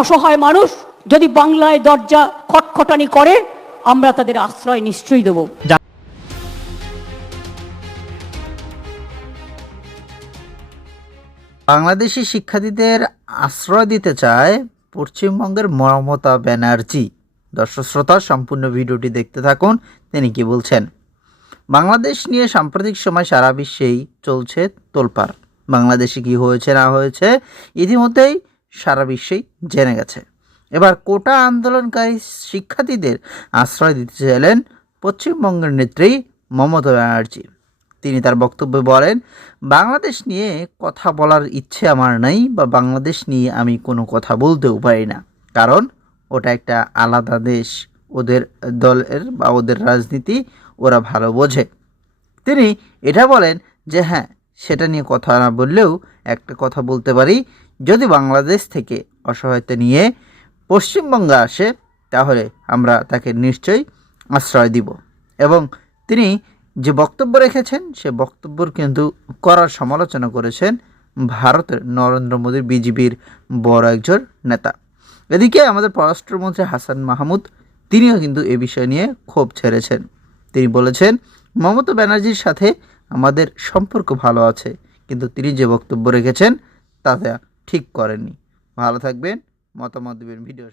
অসহায় মানুষ যদি বাংলায় দরজা খটখটানি করে, আমরা তাদের আশ্রয় নিশ্চয়ই দেবো। বাংলাদেশি শিক্ষার্থীদের আশ্রয় দিতে চায় পশ্চিমবঙ্গের মমতা ব্যানার্জি। দর্শক শ্রোতা, সম্পূর্ণ ভিডিওটি দেখতে থাকুন, তিনি কি বলছেন? বাংলাদেশ নিয়ে সাম্প্রতিক সময় সারা বিশ্বেই চলছে তোলপাড়। বাংলাদেশে কি হয়েছে, না হয়েছে, ইতিমধ্যেই সারা বিশ্বেই জেনে গেছে। এবার কোটা আন্দোলনকারী শিক্ষার্থীদের আশ্রয় দিতে চাইলেন পশ্চিমবঙ্গের নেত্রী মমতা ব্যানার্জি। তিনি তার বক্তব্যে বলেন, বাংলাদেশ নিয়ে কথা বলার ইচ্ছে আমার নেই বা বাংলাদেশ নিয়ে আমি কোনো কথা বলতেও পারি না। কারণ ওটা একটা আলাদা দেশ। ওদের দলের বা ওদের রাজনীতি ওরা ভালো বোঝে। তিনি এটা বলেন যে হ্যাঁ সেটা নিয়ে কথা না বললেও একটা কথা বলতে পারি। যদি বাংলাদেশ থেকে অসহায়তা নিয়ে পশ্চিমবঙ্গে আসে, তাহলে আমরা তাকে নিশ্চয়ই আশ্রয় দিব। এবং তিনি যে বক্তব্য রেখেছেন, সে বক্তব্যর কিন্তু করার সমালোচনা করেছেন ভারতের নরেন্দ্র মোদীর বিজেপির বড় একজন নেতা। এদিকে আমাদের পররাষ্ট্রমন্ত্রী হাসান মাহমুদ, তিনিও কিন্তু এ বিষয় নিয়ে ক্ষোভ ছেড়েছেন। তিনি বলেছেন মমতা ব্যানার্জির সাথে আমাদের সম্পর্ক ভালো আছে, কিন্তু তিনি যে বক্তব্য রেখেছেন তাতে ঠিক করেননি। ভালো থাকবেন, মতামত দেবেন, ভিডিও